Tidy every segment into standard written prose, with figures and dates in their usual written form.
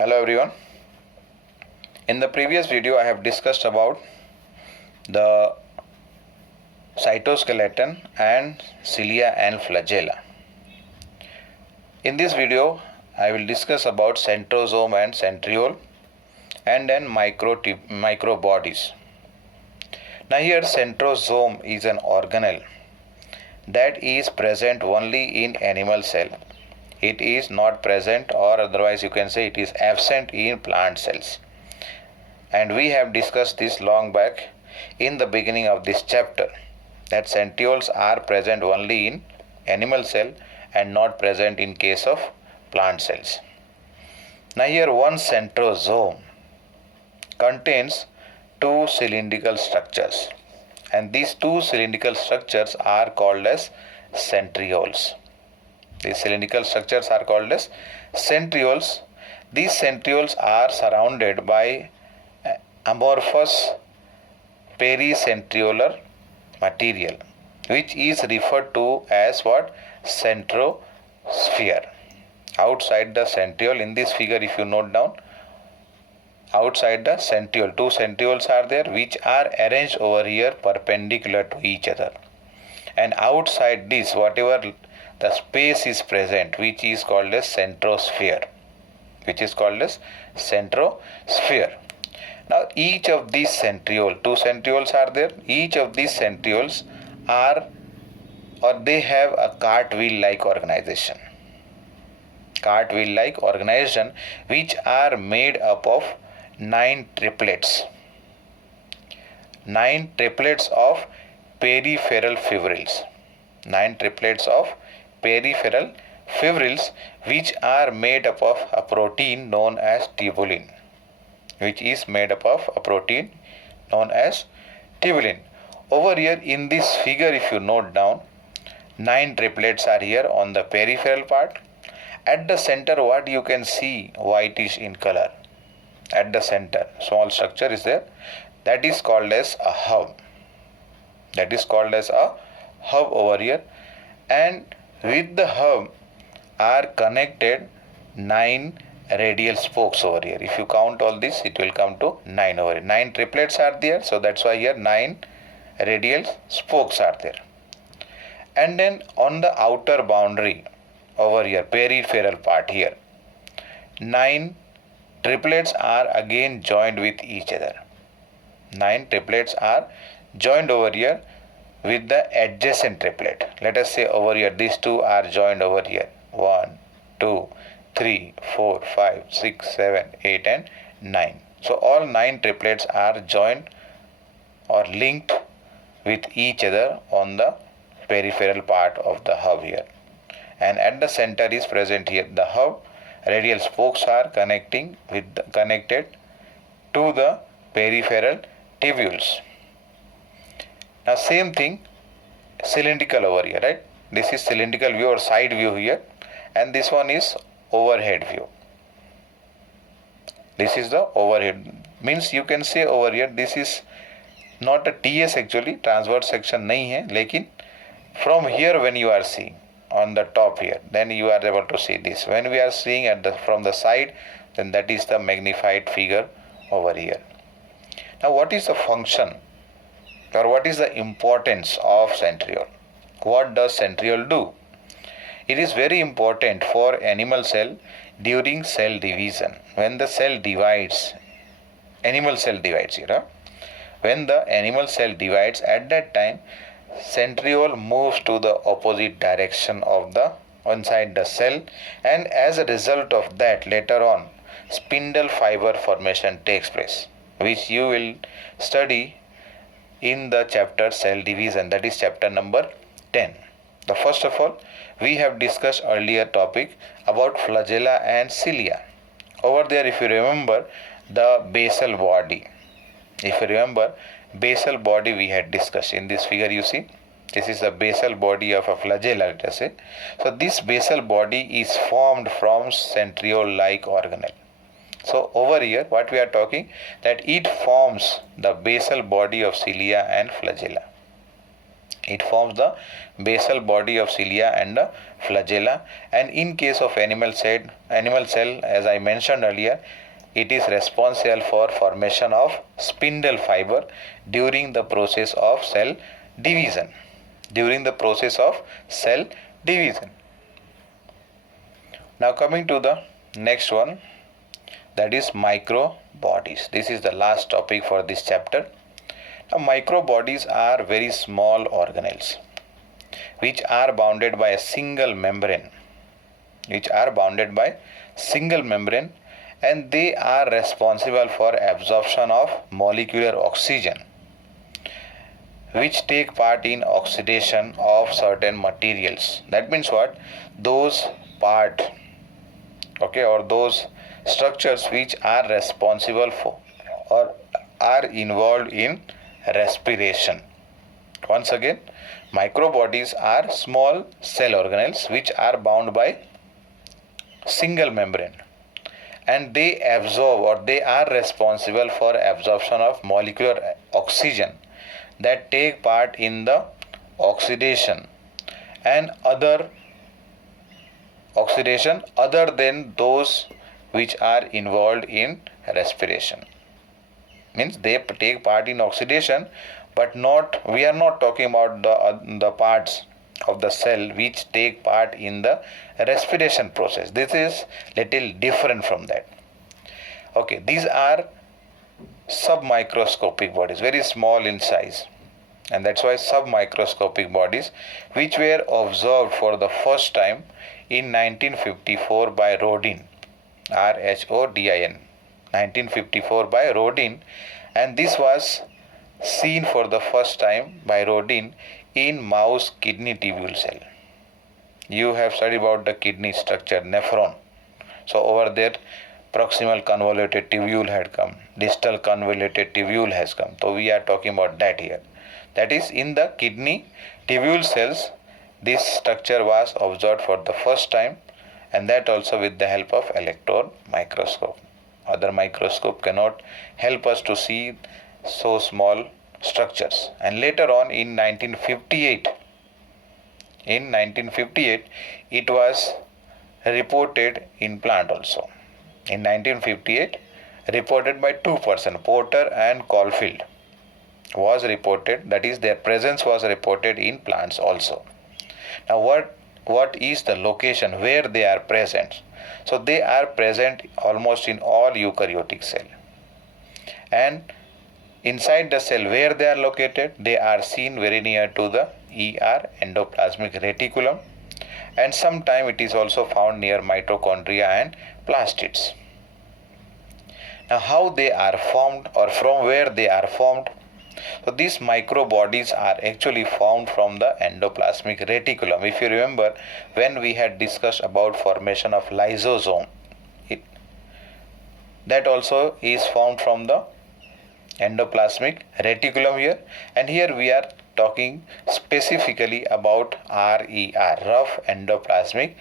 Hello everyone. In the previous video I have discussed about the cytoskeleton and cilia and flagella. In this video I will discuss about centrosome and centriole and then micro bodies. Now here centrosome is an organelle that is present only in animal cell. It is not present, or otherwise you can say it is absent in plant cells. And we have discussed this long back in the beginning of this chapter, that centrioles are present only in animal cell and not present in case of plant cells. Now here one centrosome contains two cylindrical structures, and these two cylindrical structures are called as centrioles. These cylindrical structures are called as centrioles. These centrioles are surrounded by amorphous pericentriolar material, which is referred to as what? Centrosphere. Outside the centriole, in this figure if you note down, outside the centriole, two centrioles are there which are arranged over here perpendicular to each other. And outside this, whatever the space is present, which is called as centrosphere. Now each of these centriole, two centrioles are there, each of these centrioles are, or they have a cartwheel like organization. Which are made up of 9 triplets. 9 triplets of peripheral fibrils. 9 triplets of peripheral fibrils which are made up of a protein known as tubulin. Over here in this figure if you note down, 9 triplets are here on the peripheral part. At the center what you can see, whitish in color. At the center small structure is there, that is called as a hub. Over here, and with the hub are connected 9 radial spokes over here. If you count all this, it will come to 9 over here. 9 triplets are there, so that's why here 9 radial spokes are there. And then on the outer boundary over here, peripheral part here, 9 triplets are again joined with each other. 9 triplets are joined over here with the adjacent triplet. Let us say over here these two are joined over here. 1, 2, 3, 4, 5, 6, 7, 8 and 9. So all 9 triplets are joined or linked with each other on the peripheral part of the hub here. And at the center is present here the hub. Radial spokes are connected to the peripheral tubules. Now same thing cylindrical over here, right? This is cylindrical view or side view here, and this one is overhead view. This is the overhead, means you can say over here this is not a TS actually, transverse section nahi hai, lekin from here when you are seeing on the top here, then you are able to see this. When we are seeing from the side, then that is the magnified figure over here. Now what is the function or what is the importance of centriole? What does centriole do? It is very important for animal cell during cell division. When the cell divides, animal cell divides here. When the animal cell divides, at that time centriole moves to the opposite direction of the inside the cell, and as a result of that later on spindle fiber formation takes place, which you will study in the chapter cell division, that is chapter number 10. The first of all, we have discussed earlier topic about flagella and cilia. Over there if you remember the basal body, we had discussed. In this figure you see, this is the basal body of a flagella, let us say. So this basal body is formed from centriole like organelle. So over here what we are talking, that it forms the basal body of cilia and flagella. It forms the basal body of cilia and the flagella, and in case of animal cell, as I mentioned earlier, it is responsible for formation of spindle fiber during the process of cell division. Now coming to the next one, that is micro bodies. This is the last topic for this chapter. Now micro bodies are very small organelles which are bounded by a single membrane, and they are responsible for absorption of molecular oxygen, which take part in oxidation of certain materials. That means what? Those part, or those structures which are responsible for or are involved in respiration. Once again, microbodies are small cell organelles which are bound by single membrane, and they absorb or they are responsible for absorption of molecular oxygen that take part in the oxidation and other than those which are involved in respiration. Means they take part in oxidation, but we are not talking about the parts of the cell which take part in the respiration process. This is little different from that. Okay, these are submicroscopic bodies, very small in size, and that's why submicroscopic bodies, which were observed for the first time in 1954 by Rodin, Rhodin, 1954 by Rodin, and this was seen for the first time by Rodin in mouse kidney tubule cell. You have studied about the kidney structure, nephron. So over there, proximal convoluted tubule had come, distal convoluted tubule has come. So we are talking about that here. That is, in the kidney tubule cells, this structure was observed for the first time, and that also with the help of electron microscope. Other microscope cannot help us to see so small structures. And later on in 1958, it was reported in plant also. In 1958, reported by two persons, Porter and Caulfield, was reported, that is, their presence was reported in plants also. Now what is the location where they are present? So they are present almost in all eukaryotic cell, and inside the cell where they are located, they are seen very near to the endoplasmic reticulum, and sometimes it is also found near mitochondria and plastids. Now how they are formed, or from where they are formed? So these microbodies are actually formed from the endoplasmic reticulum. If you remember, when we had discussed about formation of lysosome, that also is formed from the endoplasmic reticulum here, and here we are talking specifically about RER, rough endoplasmic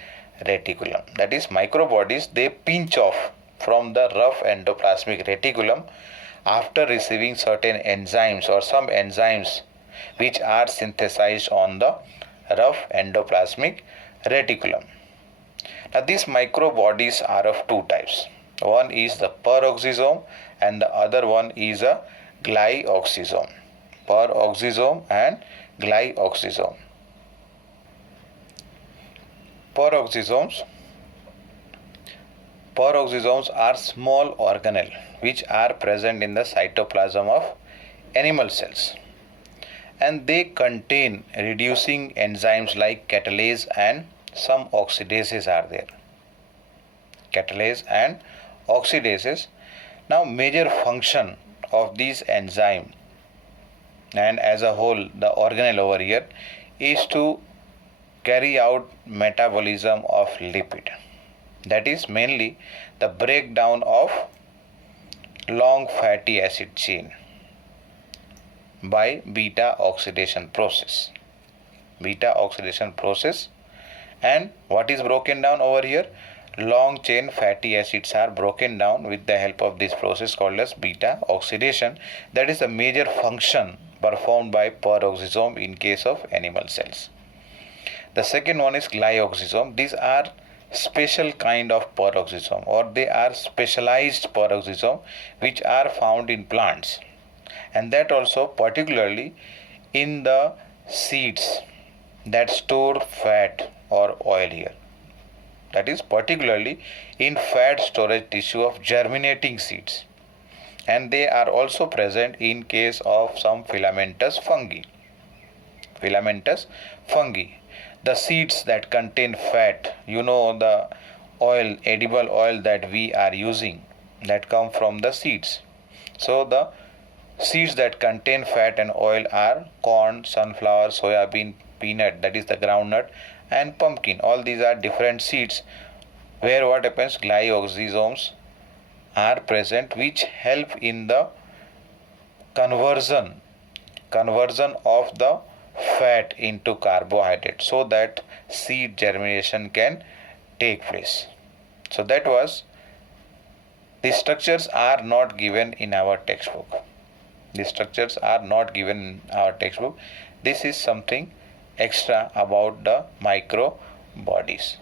reticulum. That is, microbodies, they pinch off from the rough endoplasmic reticulum after receiving certain enzymes or some enzymes which are synthesized on the rough endoplasmic reticulum. Now these microbodies are of two types. One is the peroxisome and the other one is a glyoxysome. Peroxisome and glyoxysome. Peroxisomes are small organelles which are present in the cytoplasm of animal cells, and they contain reducing enzymes like catalase and some oxidases are there. Catalase and oxidases. Now major function of these enzyme and as a whole the organelle over here is to carry out metabolism of lipid. That is mainly the breakdown of long fatty acid chain by beta oxidation process. And what is broken down over here? Long chain fatty acids are broken down with the help of this process called as beta oxidation. That is the major function performed by peroxisome in case of animal cells. The second one is glyoxysome. These are special kind of peroxisome, or they are specialized peroxisome which are found in plants, and that also particularly in the seeds that store fat or oil here. That is particularly in fat storage tissue of germinating seeds, and they are also present in case of some filamentous fungi. Filamentous fungi, the seeds that contain fat, the oil, edible oil that we are using, that come from the seeds. So the seeds that contain fat and oil are corn, sunflower, soybean, peanut, that is the groundnut, and pumpkin. All these are different seeds where what happens, glyoxysomes are present which help in the conversion of the fat into carbohydrate so that seed germination can take place. So that was, the structures are not given in our textbook. The structures are not given in our textbook. This is something extra about the micro bodies.